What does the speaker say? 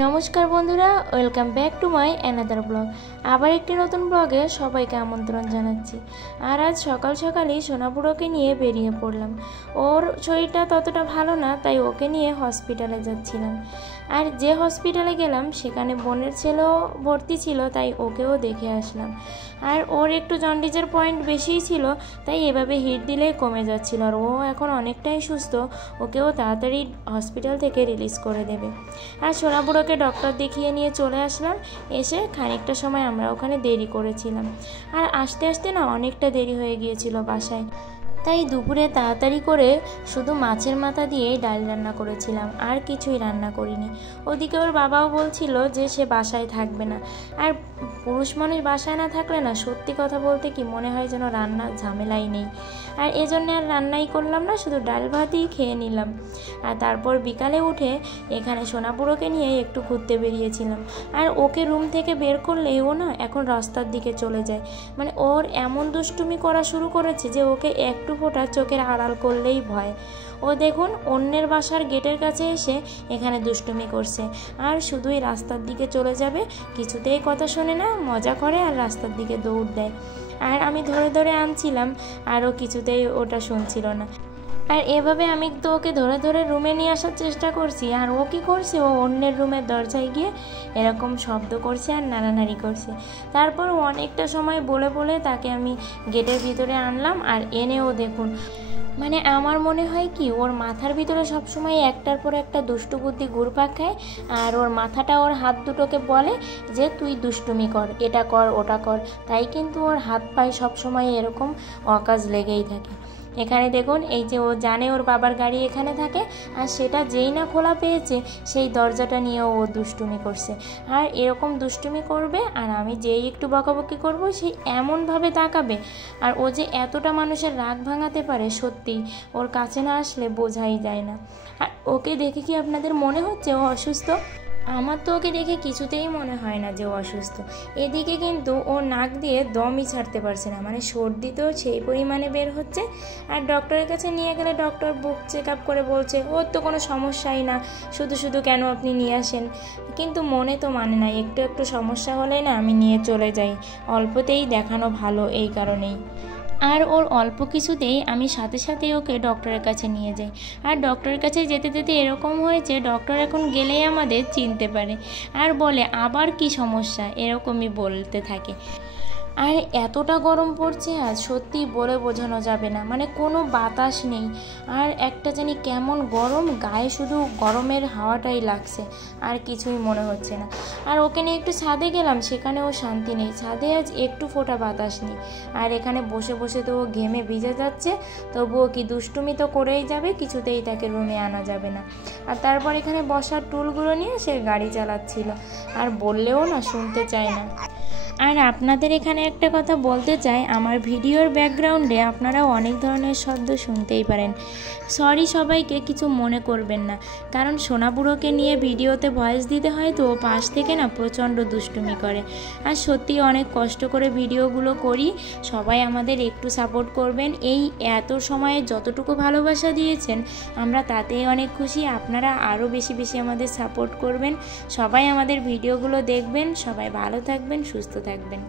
নমস্কার বন্ধুরা, welcome back to my another blog. আবার একটি নতুন ব্লগে সবাইকে আমন্ত্রণ জানাচ্ছি। আর আজ সকাল সকালই সোনাপুরোকে নিয়ে বেরিয়ে পড়লাম। ওর শরীরটা ততটা ভালো না, তাই ওকে নিয়ে হসপিটালে যাচ্ছিলাম। আর যে হসপিটালে গেলাম সেখানে বোনের ছেলেও ভর্তি ছিল, তাই ওকেও দেখে আসলাম। আর ওর একটু জন্ডিসের পয়েন্ট বেশিই ছিল, তাই এভাবে হিট দিলেই কমে যাচ্ছিল। আর ও এখন অনেকটাই সুস্থ, ওকেও তাড়াতাড়ি হসপিটাল থেকে রিলিজ করে দেবে। আর সোনাপুরোকে ডক্টর দেখিয়ে নিয়ে চলে আসলাম। এসে খানিকটা সময় আমরা ওখানে দেরি করেছিলাম। আর আস্তে আস্তে না অনেকটা দেরি হয়ে গিয়েছিল বাসায়, তাই দুপুরে তাড়াতাড়ি করে শুধু মাছের মাথা দিয়েই ডাল রান্না করেছিলাম, আর কিছুই রান্না করিনি। ওদিকে ওর বাবাও বলছিল যে সে বাসায় থাকবে না। আর পুরুষ মানুষ বাসায় না থাকলে না সত্যি কথা বলতে কি মনে হয় যেন রান্নার ঝামেলাই নেই। আর এজন্য আর রান্নাই করলাম না, শুধু ডাল ভাতই খেয়ে নিলাম। আর তারপর বিকালে উঠে এখানে সোনাপুরোকে নিয়ে একটু ঘুরতে বেরিয়েছিলাম। আর ওকে রুম থেকে বের করলে ও না এখন রাস্তার দিকে চলে যায়। মানে ওর এমন দুষ্টুমি করা শুরু করেছে যে ওকে একটু ফোঁটা চোখের আড়াল করলেই ভয়। ও দেখুন অন্যের বাসার গেটের কাছে এসে এখানে দুষ্টুমি করছে, আর শুধুই রাস্তার দিকে চলে যাবে, কিছুতেই কথা শোনে না, মজা করে আর রাস্তার দিকে দৌড় দেয়। আর আমি ধরে ধরে আনছিলাম, আর ও কিছুতেই ওটা শুনছিল না। আর এভাবে আমি তো ওকে ধরে ধরে রুমে নিয়ে আসার চেষ্টা করছি, আর ও কী করছে, ও অন্যের রুমের দরজায় গিয়ে এরকম শব্দ করছে আর নাড়ানাড়ি করছে। তারপর অনেকটা সময় বলে বলে তাকে আমি গেটের ভিতরে আনলাম। আর এনেও দেখুন, মানে আমার মনে হয় কি ওর মাথার ভিতরে সবসময় একটার পর একটা দুষ্টু বুদ্ধি ঘুরপাক খায়। আর ওর মাথাটা ওর হাত দুটোকে বলে যে তুই দুষ্টুমি কর, এটা কর, ওটা কর। তাই কিন্তু ওর হাত পায়ে সবসময় এরকম অকাজ লেগেই থাকে। এখানে দেখুন, এই যে ও জানে ওর বাবার গাড়ি এখানে থাকে, আর সেটা যেই না খোলা পেয়েছে সেই দরজাটা নিয়েও ও দুষ্টুমি করছে। আর এরকম দুষ্টুমি করবে, আর আমি যেই একটু বকাবকি করব সেই এমনভাবে তাকাবে। আর ও যে এতটা মানুষের রাগ ভাঙাতে পারে, সত্যি ওর কাছে না আসলে বোঝাই যায় না। আর ওকে দেখে কি আপনাদের মনে হচ্ছে ও অসুস্থ? আমার তো ওকে দেখে কিছুতেই মনে হয় না যে ও অসুস্থ। এদিকে কিন্তু ও নাক দিয়ে দমই ছাড়তে পারছে না, মানে সর্দি তো সেই পরিমাণে বের হচ্ছে। আর ডক্টরের কাছে নিয়ে গেলে ডক্টর বুক চেক আপ করে বলছে ওর তো কোনো সমস্যাই না, শুধু শুধু কেন আপনি নিয়ে আসেন। কিন্তু মনে তো মানে না, একটু একটু সমস্যা হলেই না আমি নিয়ে চলে যাই, অল্পতেই দেখানো ভালো এই কারণেই। আর ওর অল্প কিছুতেই আমি সাথে সাথে ওকে ডক্টরের কাছে নিয়ে যাই। আর ডক্টরের কাছে যেতে যেতে এরকম হয়েছে, ডক্টর এখন গেলেই আমাদের চিনতে পারে আর বলে আবার কি সমস্যা, এরকমই বলতে থাকে। আর এতটা গরম পড়ছে আজ, সত্যি বলে বোঝানো যাবে না, মানে কোনো বাতাস নেই। আর একটা জানি কেমন গরম, গায়ে শুধু গরমের হাওয়াটাই লাগছে, আর কিছুই মনে হচ্ছে না। আর ওকে নিয়ে একটু ছাদে গেলাম, সেখানেও শান্তি নেই, ছাদে আজ একটু ফোঁটা বাতাস নেই। আর এখানে বসে বসে তো ও ঘেমে ভিজে যাচ্ছে, তবুও কি দুষ্টুমি তো করেই যাবে, কিছুতেই তাকে রুমে আনা যাবে না। আর তারপর এখানে বসার টুলগুলো নিয়ে সে গাড়ি চালাচ্ছিল, আর বললেও না শুনতে চায় না। আর আপনাদের এখানে একটা কথা বলতে চাই, আমার ভিডিওর ব্যাকগ্রাউন্ডে আপনারা অনেক ধরনের শব্দ শুনতেই পারেন। সরি সবাইকে, কিছু মনে করবেন না, কারণ সোনাপুরোকে নিয়ে ভিডিওতে ভয়েস দিতে হয় তো ও পাশ থেকে না প্রচণ্ড দুষ্টুমি করে। আর সত্যি অনেক কষ্ট করে ভিডিওগুলো করি, সবাই আমাদের একটু সাপোর্ট করবেন। এই এত সময়ে যতটুকু ভালোবাসা দিয়েছেন আমরা তাতেই অনেক খুশি। আপনারা আরও বেশি বেশি আমাদের সাপোর্ট করবেন, সবাই আমাদের ভিডিওগুলো দেখবেন। সবাই ভালো থাকবেন, সুস্থ থাকবেন।